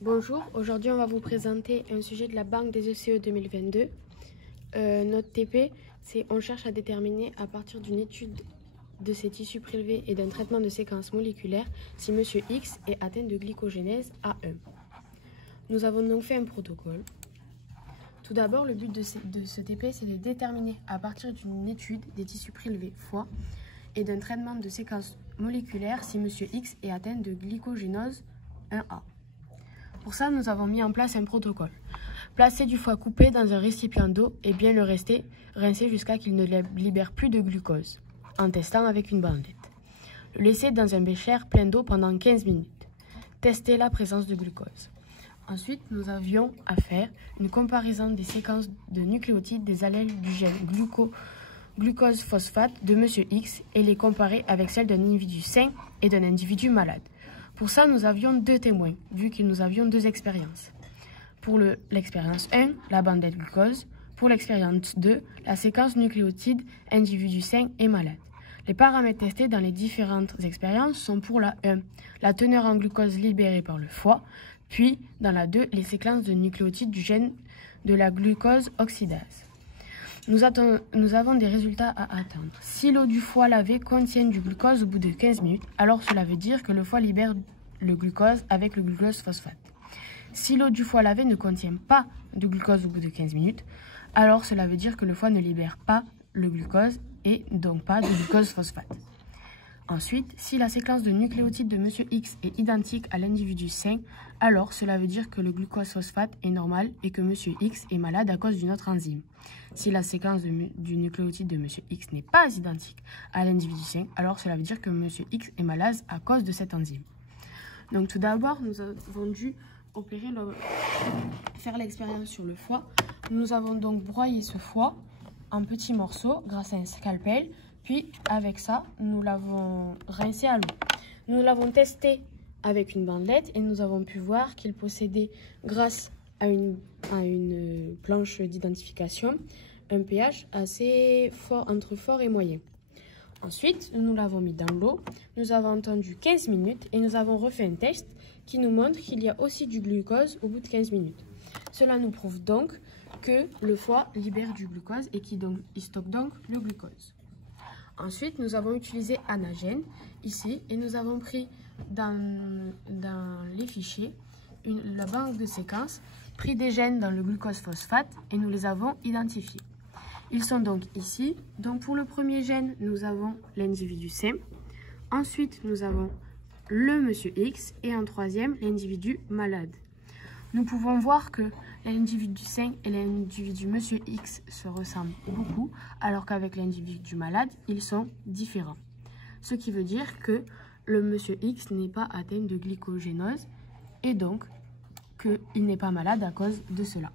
Bonjour, aujourd'hui on va vous présenter un sujet de la Banque des ECE 2022. Notre TP, c'est on cherche à déterminer à partir d'une étude de ces tissus prélevés et d'un traitement de séquence moléculaire si Monsieur X est atteint de glycogénèse A1. Nous avons donc fait un protocole. Tout d'abord, le but de ce TP, c'est de déterminer à partir d'une étude des tissus prélevés foie et d'un traitement de séquence moléculaire si Monsieur X est atteint de glycogénose 1A. Pour ça, nous avons mis en place un protocole. Placer du foie coupé dans un récipient d'eau et bien le rincer jusqu'à qu'il ne libère plus de glucose, en testant avec une bandelette. Le laisser dans un bécher plein d'eau pendant 15 minutes. Tester la présence de glucose. Ensuite, nous avions à faire une comparaison des séquences de nucléotides des allèles du gène glucose-phosphate de Monsieur X et les comparer avec celles d'un individu sain et d'un individu malade. Pour ça, nous avions deux témoins, vu que nous avions deux expériences. Pour l'expérience 1, la bandelette glucose. Pour l'expérience 2, la séquence nucléotide individu sain et malade. Les paramètres testés dans les différentes expériences sont pour la 1, la teneur en glucose libérée par le foie, puis dans la 2, les séquences de nucléotides du gène de la glucose oxydase. Nous avons des résultats à attendre. Si l'eau du foie lavé contient du glucose au bout de 15 minutes, alors cela veut dire que le foie libère le glucose avec le glucose phosphate. Si l'eau du foie lavé ne contient pas de glucose au bout de 15 minutes, alors cela veut dire que le foie ne libère pas le glucose et donc pas de glucose phosphate. Ensuite, si la séquence de nucléotides de Monsieur X est identique à l'individu sain, alors cela veut dire que le glucose phosphate est normal et que Monsieur X est malade à cause d'une autre enzyme. Si la séquence du nucléotide de Monsieur X n'est pas identique à l'individu sain, alors cela veut dire que Monsieur X est malade à cause de cette enzyme. Donc tout d'abord, nous avons dû faire l'expérience sur le foie. Nous avons donc broyé ce foie en petits morceaux grâce à un scalpel. Puis, avec ça, nous l'avons rincé à l'eau. Nous l'avons testé avec une bandelette et nous avons pu voir qu'il possédait, grâce à une planche d'identification, un pH assez fort, entre fort et moyen. Ensuite, nous l'avons mis dans l'eau, nous avons attendu 15 minutes et nous avons refait un test qui nous montre qu'il y a aussi du glucose au bout de 15 minutes. Cela nous prouve donc que le foie libère du glucose et qu'il stocke donc le glucose. Ensuite, nous avons utilisé Anagen ici et nous avons pris dans les fichiers la banque de séquences, pris des gènes dans le glucose phosphate et nous les avons identifiés. Ils sont donc ici. Donc pour le premier gène, nous avons l'individu sain. Ensuite, nous avons le Monsieur X et en troisième, l'individu malade. Nous pouvons voir que l'individu sain et l'individu Monsieur X se ressemblent beaucoup, alors qu'avec l'individu malade, ils sont différents. Ce qui veut dire que le Monsieur X n'est pas atteint de glycogénose et donc qu'il n'est pas malade à cause de cela.